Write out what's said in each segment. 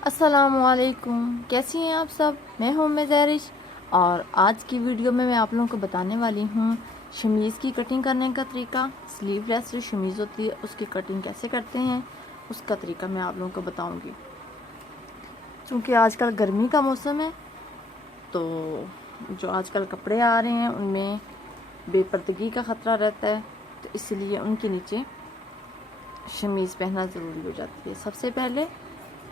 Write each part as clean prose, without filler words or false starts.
अस्सलामुअलैकुम, कैसी हैं आप सब। मैं हूं ज़ैरिश और आज की वीडियो में मैं आप लोगों को बताने वाली हूं शमीज़ की कटिंग करने का तरीका। स्लीवलेस जो शमीज़ होती है उसकी कटिंग कैसे करते हैं उसका तरीका मैं आप लोगों को बताऊंगी। क्योंकि आजकल गर्मी का मौसम है तो जो आजकल कपड़े आ रहे हैं उनमें बेपर्दगी का ख़तरा रहता है, तो इसलिए उनके नीचे शमीज़ पहनना ज़रूरी हो जाती है। सबसे पहले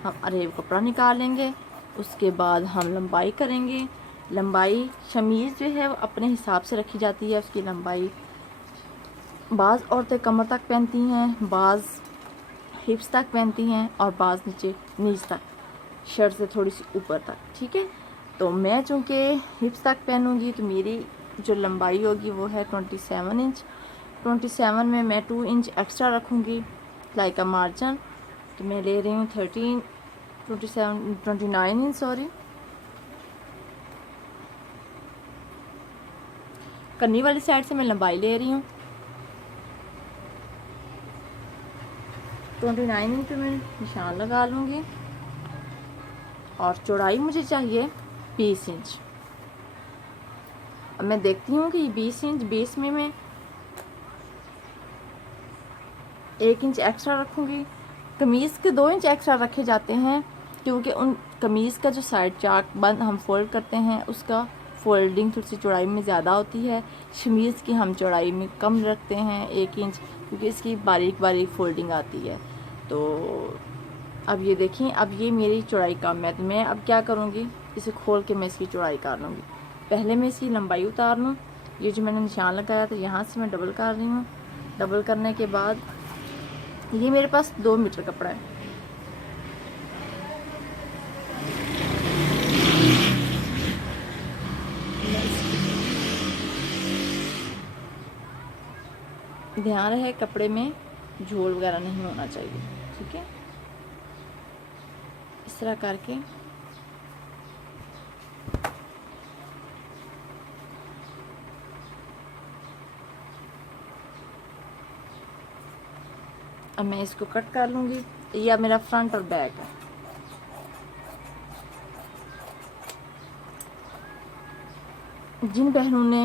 हम अरेब कपड़ा निकालेंगे, उसके बाद हम लंबाई करेंगे। लंबाई शमीज़ जो है वो अपने हिसाब से रखी जाती है। उसकी लंबाई बाज़ औरतें कमर तक पहनती हैं, बाज़ हिप्स तक पहनती हैं और बाज़ नीचे नीज तक, शर्ट से थोड़ी सी ऊपर तक। ठीक है, तो मैं चूँकि हिप्स तक पहनूंगी तो मेरी जो लंबाई होगी वो है 27 इंच। 27 में मैं 2 इंच एक्स्ट्रा रखूँगी सिलाई का मार्जिन। तो मैं ले रही हूँ 29 इंच, सॉरी। कन्नी वाली साइड से मैं लंबाई ले रही हूँ 29 इंच पे मैं निशान लगा लूँगी और चौड़ाई मुझे चाहिए 20 इंच। अब मैं देखती हूँ कि 20 इंच 20 में मैं 1 इंच एक्स्ट्रा रखूँगी। कमीज़ के 2 इंच एक्स्ट्रा रखे जाते हैं क्योंकि उन कमीज़ का जो साइड चाक बंद हम फोल्ड करते हैं उसका फोल्डिंग थोड़ी सी चौड़ाई में ज़्यादा होती है। शमीज़ की हम चौड़ाई में कम रखते हैं 1 इंच, क्योंकि इसकी बारीक बारीक फोल्डिंग आती है। तो अब ये देखें, अब ये मेरी चौड़ाई कम है तो मैं अब क्या करूँगी, इसे खोल के मैं इसकी चौड़ाई कर लूँगी। पहले मैं इसकी लंबाई उतार लूँ। ये जो मैंने निशान लगाया था यहाँ से मैं डबल कर रही हूँ। डबल करने के बाद ये मेरे पास 2 मीटर कपड़ा है। ध्यान रहे कपड़े में झोल वगैरह नहीं होना चाहिए। ठीक है, इस तरह करके अब मैं इसको कट कर लूँगी। यह मेरा फ्रंट और बैक है। जिन बहनों ने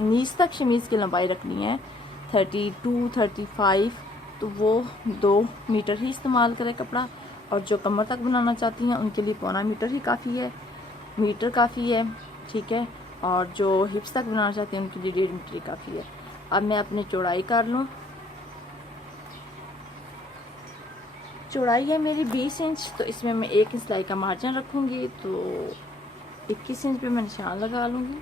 नीज तक शमीज़ की लंबाई रखनी है 32 35, तो वो 2 मीटर ही इस्तेमाल करें कपड़ा, और जो कमर तक बनाना चाहती हैं उनके लिए पौना मीटर ही काफ़ी है, मीटर काफ़ी है। ठीक है, और जो हिप्स तक बनाना चाहती हैं उनके लिए 1.5 मीटर ही काफ़ी है। अब मैं अपनी चौड़ाई कर लूँ। चौड़ाई है मेरी 20 इंच, तो इसमें मैं 1 इंच सिलाई का मार्जिन रखूँगी, तो 21 इंच पे मैं निशान लगा लूँगी।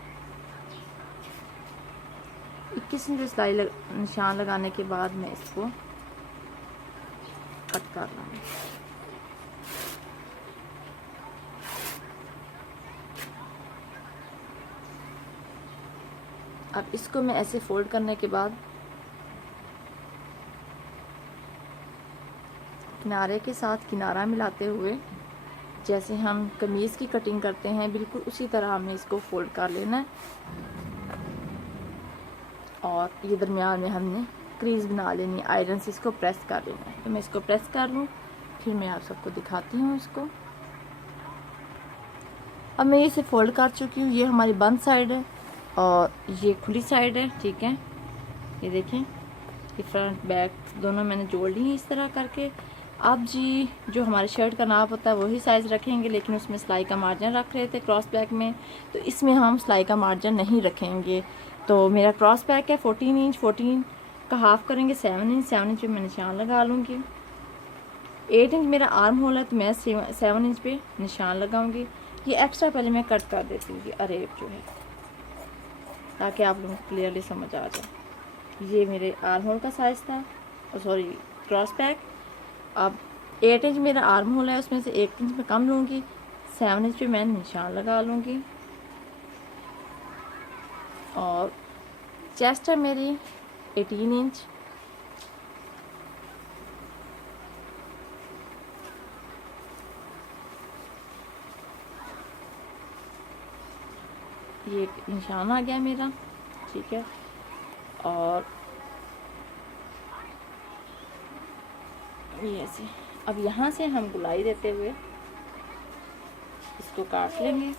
21 इंच सिलाई निशान लगाने के बाद मैं इसको कट कर लूँगी। अब इसको मैं ऐसे फोल्ड करने के बाद किनारे के साथ किनारा मिलाते हुए जैसे हम कमीज़ की कटिंग करते हैं बिल्कुल उसी तरह हमें इसको फोल्ड कर लेना है। और ये दरमियान में हमने क्रीज बना लेनी है, आयरन से इसको प्रेस कर लेना है। तो मैं इसको प्रेस कर लूँ, फिर मैं आप सबको दिखाती हूँ इसको। अब मैं इसे फोल्ड कर चुकी हूँ। ये हमारी बंद साइड है और ये खुली साइड है। ठीक है, ये देखें, ये फ्रंट बैक दोनों मैंने जोड़ ली हैं इस तरह करके। अब जी जो हमारे शर्ट का नाप होता है वही साइज़ रखेंगे, लेकिन उसमें सिलाई का मार्जिन रख रहे थे क्रॉस बैक में, तो इसमें हम सिलाई का मार्जिन नहीं रखेंगे। तो मेरा क्रॉस बैक है 14 इंच, 14 का हाफ करेंगे 7 इंच। 7 इंच पे मैं निशान लगा लूँगी। 8 इंच मेरा आर्म होल है तो मैं 7 इंच पे निशान लगाऊंगी। ये एक्स्ट्रा पहले मैं कट कर देती हूँ, ये अरेब जो है, ताकि आप लोगों को क्लियरली समझ आ जाए। ये मेरे आर्म होल का साइज़ था, सॉरी क्रॉस बैक। अब 8 इंच मेरा आर्म होल है, उसमें से 1 इंच मैं कम लूँगी। 7 इंच पे मैं निशान लगा लूँगी। और चेस्ट है मेरी 18 इंच। ये निशान आ गया मेरा। ठीक है, और ये ऐसे अब यहाँ से हम गुलाई देते हुए इसको काट लेंगे।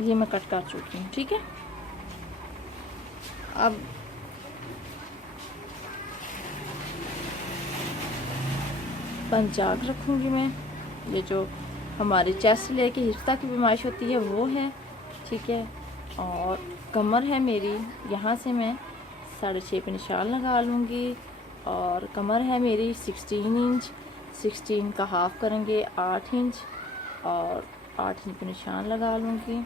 ये मैं कट कर चुकी हूँ, ठीक है। अब पंचाग रखूँगी मैं। ये जो हमारी चेस्ट लेके हिप्स तक की बीमारिश होती है वो है, ठीक है। और कमर है मेरी, यहाँ से मैं 6.5 पे निशान लगा लूँगी। और कमर है मेरी 16 इंच, 16 का हाफ करेंगे 8 इंच, और 8 इंच पे निशान लगा लूँगी।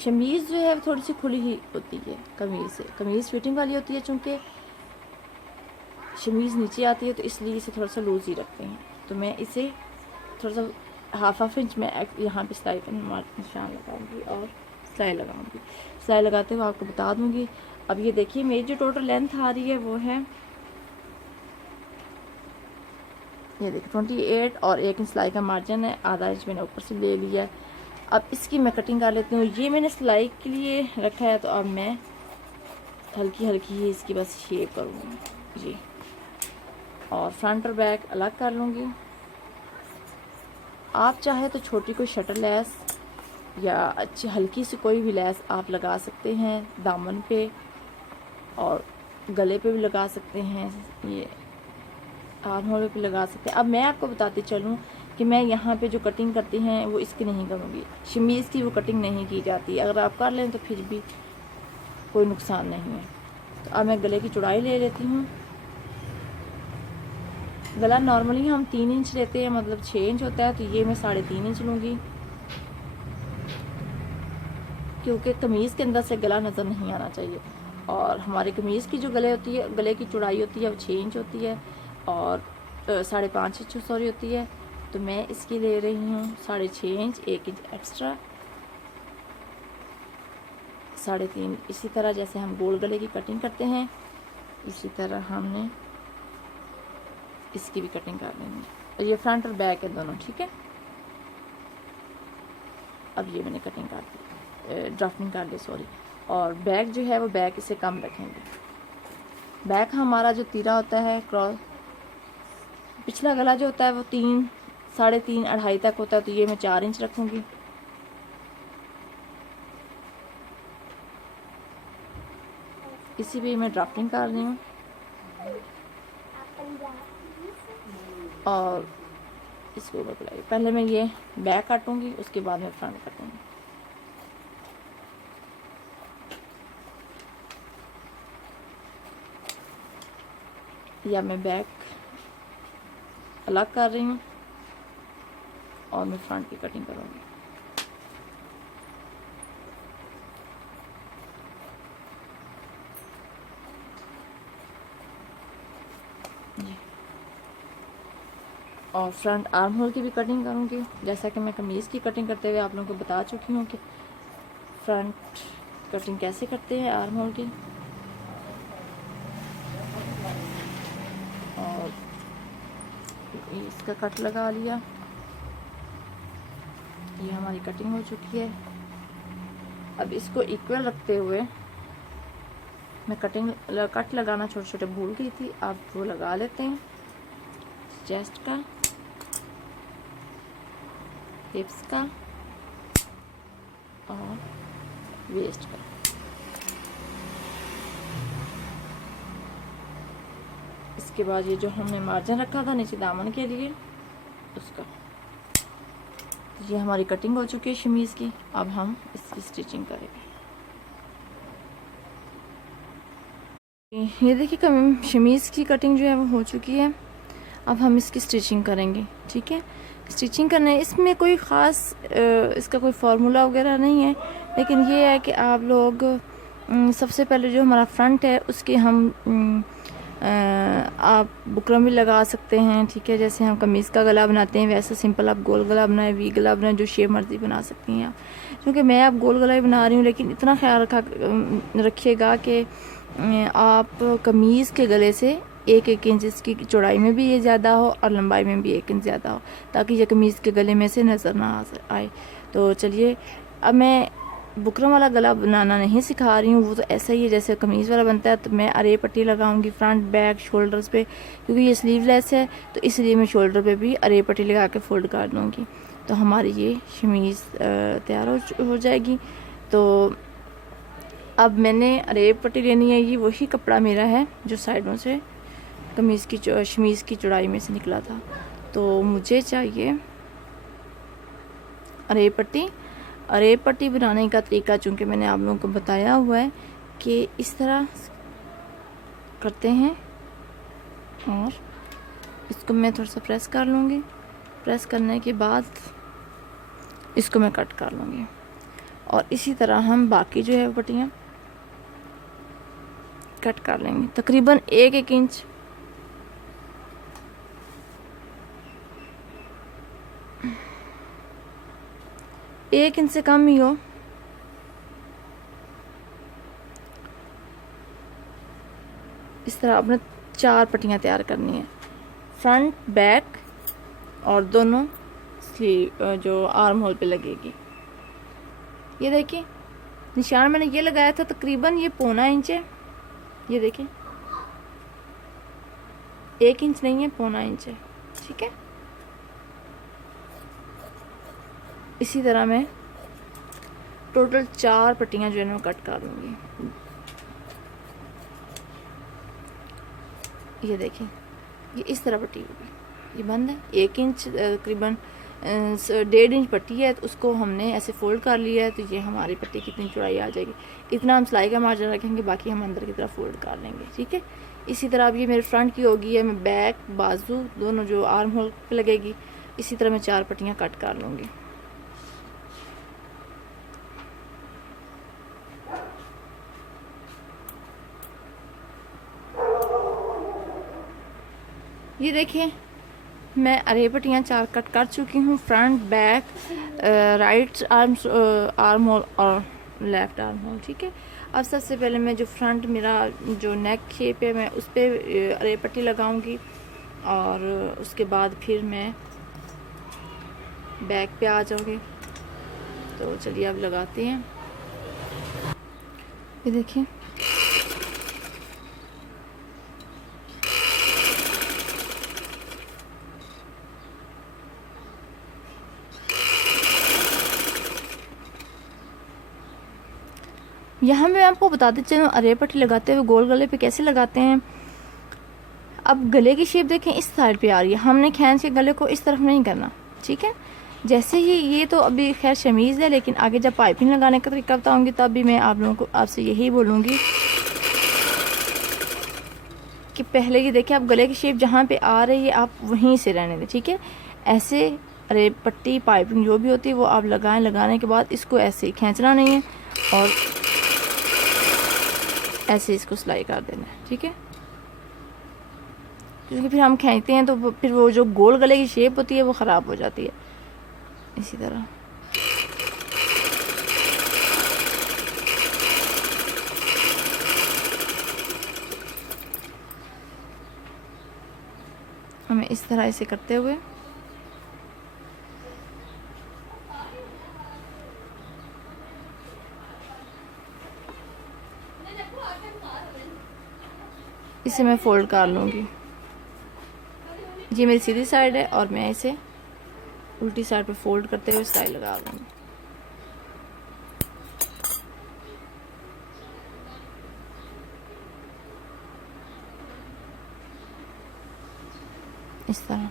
शमीज़ जो है थोड़ी सी खुली ही होती है कमीज़ से, कमीज़ फिटिंग वाली होती है, चूँकि शमीज़ नीचे आती है तो इसलिए इसे थोड़ा सा लूज़ ही रखते हैं। तो मैं इसे थोड़ा सा हाफ इंच में यहाँ पे सिलाई पर निशान लगाऊंगी और सिलाई लगाऊंगी। सिलाई लगाते हुए आपको बता दूंगी। अब ये देखिए मेरी जो टोटल लेंथ आ रही है वो है, ये देखिए 28 और 1 इंच सिलाई का मार्जिन है, आधा इंच मैंने ऊपर से ले लिया। अब इसकी मैं कटिंग कर लेती हूँ। ये मैंने सिलाई के लिए रखा है, तो अब मैं हल्की हल्की ही इसकी बस शेप करूँगी जी। और फ्रंट और बैक अलग कर लूँगी। आप चाहे तो छोटी कोई शटर लेस या अच्छी हल्की सी कोई भी लेस आप लगा सकते हैं दामन पे, और गले पे भी लगा सकते हैं, ये आर्म होल पे लगा सकते हैं। अब मैं आपको बताती चलूँ कि मैं यहाँ पे जो कटिंग करती हैं वो इसकी नहीं करूँगी, शमीज़ की वो कटिंग नहीं की जाती। अगर आप कर लें तो फिर भी कोई नुकसान नहीं है। तो अब मैं गले की चौड़ाई ले लेती हूँ। गला नॉर्मली हम 3 इंच लेते हैं, मतलब 6 इंच होता है, तो ये मैं 3.5 इंच लूँगी, क्योंकि कमीज़ के अंदर से गला नज़र नहीं आना चाहिए। और हमारे कमीज़ की जो गले की चौड़ाई होती है वो 6 इंच होती है, और 5.5 इंच सॉरी होती है। तो मैं इसकी ले रही हूँ 6.5 इंच, 1 इंच एक्स्ट्रा, 3.5। इसी तरह जैसे हम गोल गले की कटिंग करते हैं, इसी तरह हमने इसकी भी कटिंग कर लेंगे। और ये फ्रंट और बैक है दोनों, ठीक है। अब ये मैंने कटिंग कर दी, ड्राफ्टिंग कर ली सॉरी। और बैक जो है वो बैक इसे कम रखेंगे। बैक हमारा जो तीरा होता है क्रॉस, पिछला गला जो होता है वो 3, 3.5, 2.5 तक होता है, तो ये मैं 4 इंच रखूँगी। इसी पे मैं ड्राफ्टिंग कर रही हूँ। और इसको बदलाई, पहले मैं ये बैक काटूंगी, उसके बाद मैं फ्रंट काटूंगी। या मैं बैक अलग कर रही हूँ और मैं फ्रंट की कटिंग करूँगी। और फ्रंट आर्म होल की भी कटिंग करूँगी, जैसा कि मैं कमीज़ की कटिंग करते हुए आप लोगों को बता चुकी हूँ कि फ्रंट कटिंग कैसे करते हैं आर्म होल की। और इसका कट लगा लिया, ये हमारी कटिंग हो चुकी है। अब इसको इक्वल रखते हुए मैं कट लगाना छोटे छोटे भूल गई थी, अब वो लगा लेते हैं। चेस्ट का, हिप्स का और वेस्ट का। इसके बाद ये जो हमने मार्जिन रखा था नीचे दामन के लिए उसका, ये हमारी कटिंग हो चुकी है शमीज़ की। अब हम इसकी स्टिचिंग करेंगे। ये देखिए शमीज़ की कटिंग जो है वो हो चुकी है। अब हम इसकी स्टिचिंग करेंगे, ठीक है। स्टिचिंग करना है, इसमें कोई ख़ास इसका कोई फार्मूला वगैरह नहीं है, लेकिन ये है कि आप लोग सबसे पहले जो हमारा फ्रंट है उसके हम आप बुकरम भी लगा सकते हैं, ठीक है। जैसे हम कमीज़ का गला बनाते हैं वैसे सिंपल आप गोल गला बनाए, वी गला बनाए, जो शेप मर्जी बना सकती हैं आप। क्योंकि मैं अब गोल गला ही बना रही हूँ, लेकिन इतना ख्याल रखिएगा कि आप कमीज़ के गले से 1-1 इंच इसकी चौड़ाई में भी ये ज़्यादा हो और लंबाई में भी 1 इंच ज़्यादा हो, ताकि ये कमीज़ के गले में से नज़र ना आए। तो चलिए अब मैं बुकरम वाला गला बनाना नहीं सिखा रही हूँ, वो तो ऐसा ही है जैसे कमीज़ वाला बनता है। तो मैं अरे पट्टी लगाऊंगी फ्रंट बैक शोल्डर्स पे, क्योंकि ये स्लीवलेस है तो इसलिए मैं शोल्डर पे भी अरे पट्टी लगा के फोल्ड कर दूँगी। तो हमारी ये शमीज़ तैयार हो जाएगी। तो अब मैंने अरे पट्टी लेनी है, ये वही कपड़ा मेरा है जो साइडों से शमीज़ की चौड़ाई में से निकला था। तो मुझे चाहिए अरे पट्टी बनाने का तरीका, चूँकि मैंने आप लोगों को बताया हुआ है कि इस तरह करते हैं और इसको मैं थोड़ा सा प्रेस कर लूँगी। प्रेस करने के बाद इसको मैं कट कर लूँगी और इसी तरह हम बाकी जो है पट्टियाँ कट कर लेंगे, तकरीबन 1-1 इंच। एक इंच से कम ही हो। इस तरह आपने 4 पट्टियाँ तैयार करनी है, फ्रंट बैक और दोनों स्लीव जो आर्म होल पे लगेगी। ये देखिए निशान मैंने ये लगाया था, तकरीबन ये 1.25 इंच है। ये देखिए 1 इंच नहीं है, 1.25 इंच है, ठीक है। इसी तरह मैं टोटल 4 पट्टियाँ जो है ना कट कर लूँगी। ये देखिए ये इस तरह पट्टी होगी, ये बंद है। 1 इंच तकरीबन 1.5 इंच पट्टी है, तो उसको हमने ऐसे फोल्ड कर लिया है। तो ये हमारी पट्टी कितनी चौड़ाई आ जाएगी, इतना हम सिलाई का मार्जिन रखेंगे, बाकी हम अंदर की तरफ फोल्ड कर लेंगे, ठीक है। इसी तरह अब ये मेरे फ्रंट की होगी है, मैं बैक बाजू दोनों जो आर्म होल पे लगेगी, इसी तरह मैं 4 पट्टियाँ कट कर लूँगी। ये देखिए मैं अरे पट्टियाँ 4 कट कर चुकी हूँ, front back right arm hole और लेफ्ट आर्म होल, ठीक है। अब सबसे पहले मैं जो फ्रंट मेरा जो नेक शेप है मैं उस पर अरे पट्टी लगाऊंगी और उसके बाद फिर मैं बैक पे आ जाऊँगी। तो चलिए अब लगाते हैं। ये देखिए यहाँ मैं आपको बताते चलूँ अरे पट्टी लगाते हुए गोल गले पे कैसे लगाते हैं। अब गले की शेप देखें इस साइड पे आ रही है, हमने खींच के गले को इस तरफ नहीं करना, ठीक है। जैसे ही ये तो अभी खैर शमीज़ है, लेकिन आगे जब पाइपिंग लगाने का तरीका बताऊंगी तब भी मैं आप लोगों को आपसे यही बोलूँगी कि पहले ये देखिए आप गले की शेप जहाँ पे आ रही है आप वहीं से रहने दें, ठीक है। ऐसे अरे पट्टी पाइपिंग जो भी होती है वो आप लगाएं, लगाने के बाद इसको ऐसे खींचना नहीं है और ऐसे इसको सिलाई कर देना है, ठीक है। क्योंकि फिर हम खींचते हैं तो फिर वो जो गोल गले की शेप होती है वो ख़राब हो जाती है। इसी तरह हमें इस तरह ऐसे करते हुए इसे मैं फोल्ड कर लूँगी। ये मेरी सीधी साइड है और मैं इसे उल्टी साइड पे फोल्ड करते हुए सिलाई लगा लूँगी। इस तरह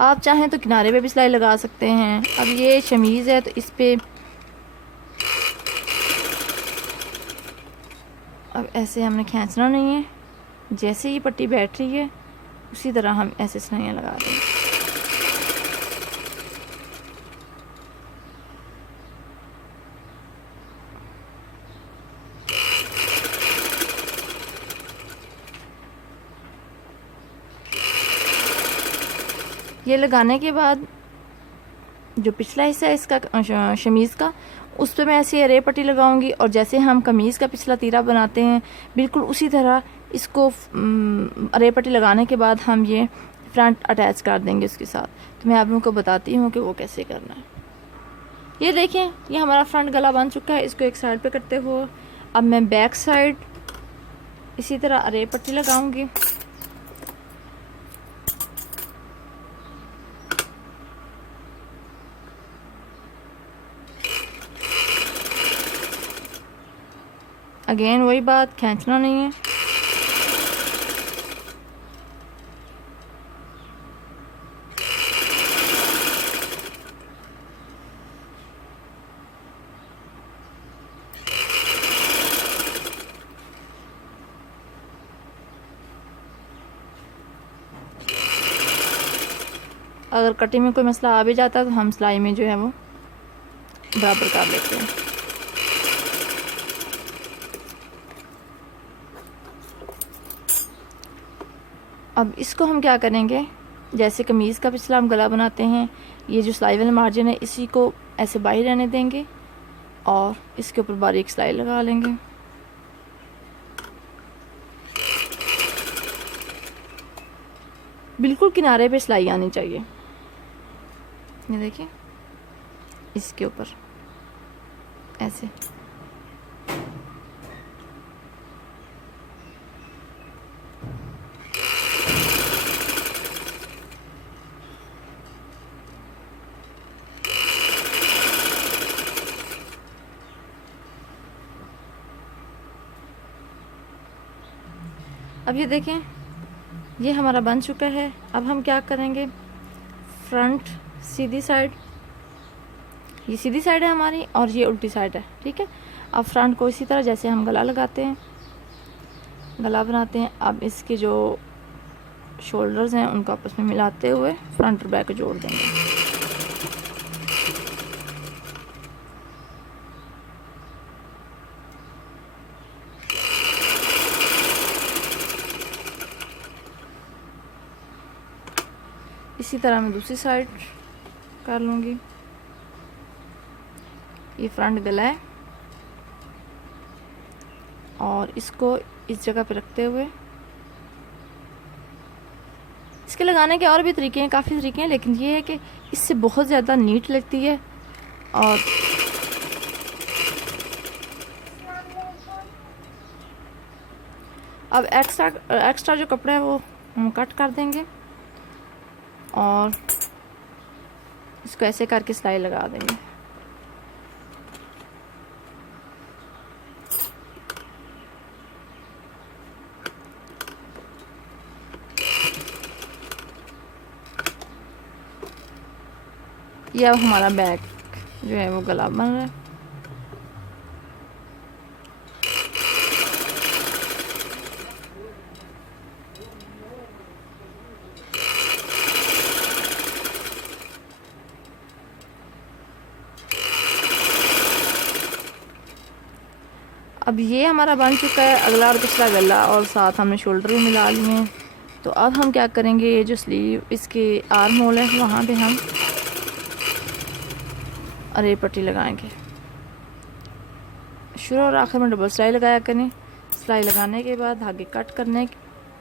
आप चाहें तो किनारे पे भी सिलाई लगा सकते हैं। अब ये शमीज़ है तो इस पे अब ऐसे हमने खींचना नहीं है, जैसे ही पट्टी बैठ रही है उसी तरह हम ऐसे सिलाइयाँ लगा देंगे। ये लगाने के बाद जो पिछला हिस्सा है इसका शमीज़ का, उस पर मैं ऐसे अरे पट्टी लगाऊंगी और जैसे हम कमीज़ का पिछला तीरा बनाते हैं बिल्कुल उसी तरह इसको अरे पट्टी लगाने के बाद हम ये फ्रंट अटैच कर देंगे उसके साथ। तो मैं आप लोगों को बताती हूँ कि वो कैसे करना है। ये देखें, ये हमारा फ्रंट गला बन चुका है। इसको एक साइड पे करते हुए अब मैं बैक साइड इसी तरह अरेब पट्टी लगाऊंगी। अगेन वही बात, खींचना नहीं है। अगर कटिंग में कोई मसला आ भी जाता है तो हम सिलाई में जो है वो बराबर कर लेते हैं। अब इसको हम क्या करेंगे, जैसे कमीज़ का पिछला हम गला बनाते हैं, ये जो सिलाई वाला मार्जिन है इसी को ऐसे बाहर रहने देंगे और इसके ऊपर बारीक सिलाई लगा लेंगे। बिल्कुल किनारे पे सिलाई आनी चाहिए। ये देखिए, इसके ऊपर ऐसे। अब ये देखें, ये हमारा बन चुका है। अब हम क्या करेंगे, फ्रंट सीधी साइड, ये सीधी साइड है हमारी और ये उल्टी साइड है, ठीक है। अब फ्रंट को इसी तरह जैसे हम गला लगाते हैं, गला बनाते हैं, अब इसके जो शोल्डर्स हैं उनको आपस में मिलाते हुए फ्रंट और बैक को जोड़ देंगे। इसी तरह मैं दूसरी साइड कर लूँगी। ये फ्रंट गला है और इसको इस जगह पे रखते हुए, इसके लगाने के और भी तरीके हैं, काफ़ी तरीके हैं, लेकिन ये है कि इससे बहुत ज़्यादा नीट लगती है। और अब एक्स्ट्रा जो कपड़ा है वो हम कट कर देंगे और इसको ऐसे करके सिलाई लगा देंगे। ये अब हमारा बैक जो है वो गला बन रहा है। अब ये हमारा बन चुका है अगला और पिछला गला, और साथ हमने शोल्डर भी मिला लिए हैं। तो अब हम क्या करेंगे, ये जो स्लीव इसके आर्म होल है वहाँ पे हम अरेब पट्टी लगाएंगे। शुरू और आखिर में डबल सिलाई लगाया करें। सिलाई लगाने के बाद धागे कट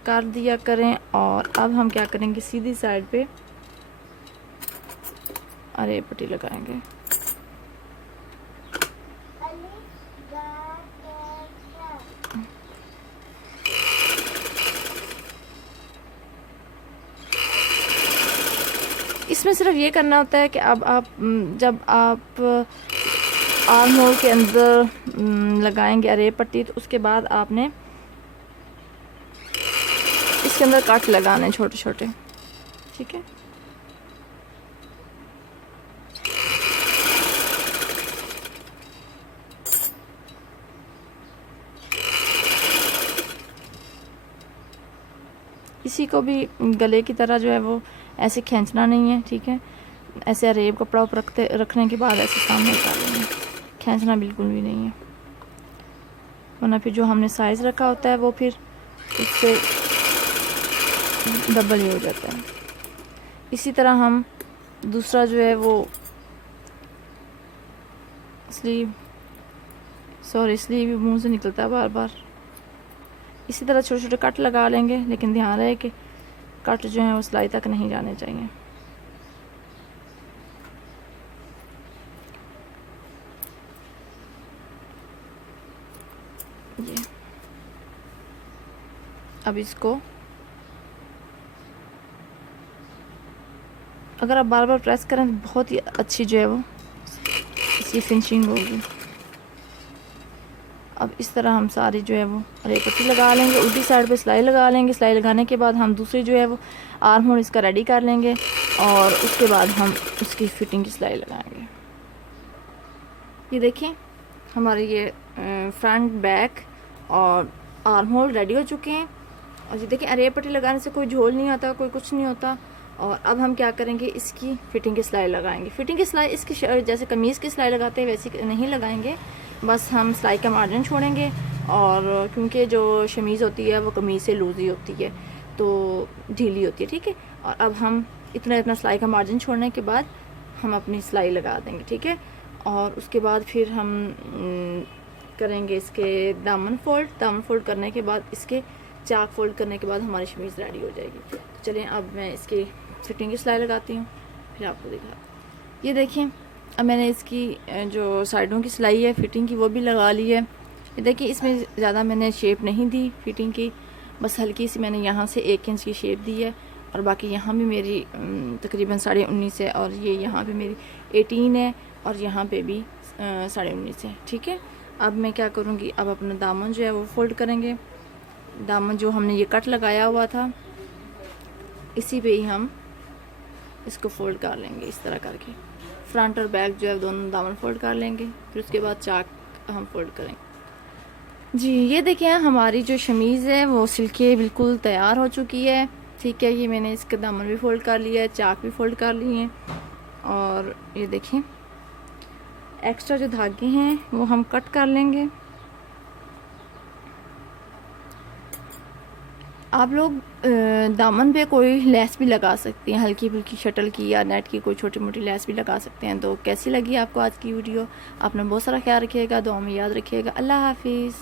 कर दिया करें। और अब हम क्या करेंगे, सीधी साइड पे अरेब पट्टी लगाएंगे। इसमें सिर्फ ये करना होता है कि अब आप जब आप आर्म होल के अंदर लगाएंगे अरेब पट्टी, तो उसके बाद आपने इसके अंदर कट लगाने छोटे छोटे, ठीक है। इसी को भी गले की तरह जो है वो ऐसे खींचना नहीं है, ठीक है। ऐसे अरेब कपड़ा ऊपर रखने के बाद ऐसे सामने कर लेंगे, खींचना बिल्कुल भी नहीं है, वरना फिर जो हमने साइज़ रखा होता है वो फिर उससे डबल ही हो जाता है। इसी तरह हम दूसरा जो है वो स्लीव मुंह से निकलता है बार बार। इसी तरह छोटे छोटे कट लगा लेंगे, लेकिन ध्यान रहे कि कट जो है वो सिलाई तक नहीं जाने चाहिए। ये अब इसको अगर आप बार बार प्रेस करें तो बहुत ही अच्छी जो है वो इसकी फिनिशिंग होगी। अब इस तरह हम सारी जो है वो रेप पट्टी लगा लेंगे, उल्टी साइड पे सिलाई लगा लेंगे। सिलाई लगाने के बाद हम दूसरी जो है वो आर्म होल इसका रेडी कर लेंगे और उसके बाद हम उसकी फिटिंग की सिलाई लगाएंगे। ये देखिए हमारे ये फ्रंट बैक और आर्म होल रेडी हो चुके हैं। और ये देखिए रेप पट्टी लगाने से कोई झोल नहीं आता, कोई कुछ नहीं होता। और अब हम क्या करेंगे, इसकी फिटिंग की सिलाई लगाएंगे। फिटिंग की सिलाई इसकी जैसे कमीज़ की सिलाई लगाते हैं वैसे नहीं लगाएंगे, बस हम सिलाई का मार्जिन छोड़ेंगे। और क्योंकि जो शमीज़ होती है वो कमीज़ से लूज़ी होती है तो ढीली होती है, ठीक है। और अब हम इतना सिलाई का मार्जिन छोड़ने के बाद हम अपनी सिलाई लगा देंगे, ठीक है। और उसके बाद फिर हम करेंगे इसके दामन फोल्ड करने के बाद इसके चाक फोल्ड करने के बाद हमारी शमीज़ रेडी हो जाएगी। तो चलें अब मैं इसकी फिटिंग की सिलाई लगाती हूँ, फिर आपको दिखा। ये देखिए अब मैंने इसकी जो साइडों की सिलाई है फिटिंग की वो भी लगा ली है। ये देखिए इसमें ज़्यादा मैंने शेप नहीं दी फिटिंग की, बस हल्की सी मैंने यहाँ से 1 इंच की शेप दी है। और बाकी यहाँ भी मेरी तकरीबन 19.5 है और ये यहाँ पे मेरी 18 है और यहाँ पे भी 19.5 है, ठीक है। अब मैं क्या करूँगी, अब अपना दामन जो है वो फोल्ड करेंगे। दामन जो हमने ये कट लगाया हुआ था इसी पे ही हम इसको फोल्ड कर लेंगे इस तरह करके। फ्रंट और बैक जो है दोनों दामन फोल्ड कर लेंगे, फिर उसके बाद चाक हम फोल्ड करेंगे। जी ये देखिए हमारी जो शमीज़ है वो सिल के बिल्कुल तैयार हो चुकी है, ठीक है। ये मैंने इसके दामन भी फोल्ड कर लिया है, चाक भी फोल्ड कर लिए हैं। और ये देखिए एक्स्ट्रा जो धागे हैं वो हम कट कर लेंगे। आप लोग दामन पे कोई लेस भी लगा सकती हैं, हल्की फुल्की शटल की या नेट की कोई छोटी मोटी लेस भी लगा सकते हैं। तो कैसी लगी आपको आज की वीडियो? आपने बहुत सारा ख्याल रखिएगा, दुआ में याद रखिएगा। अल्लाह हाफिज़।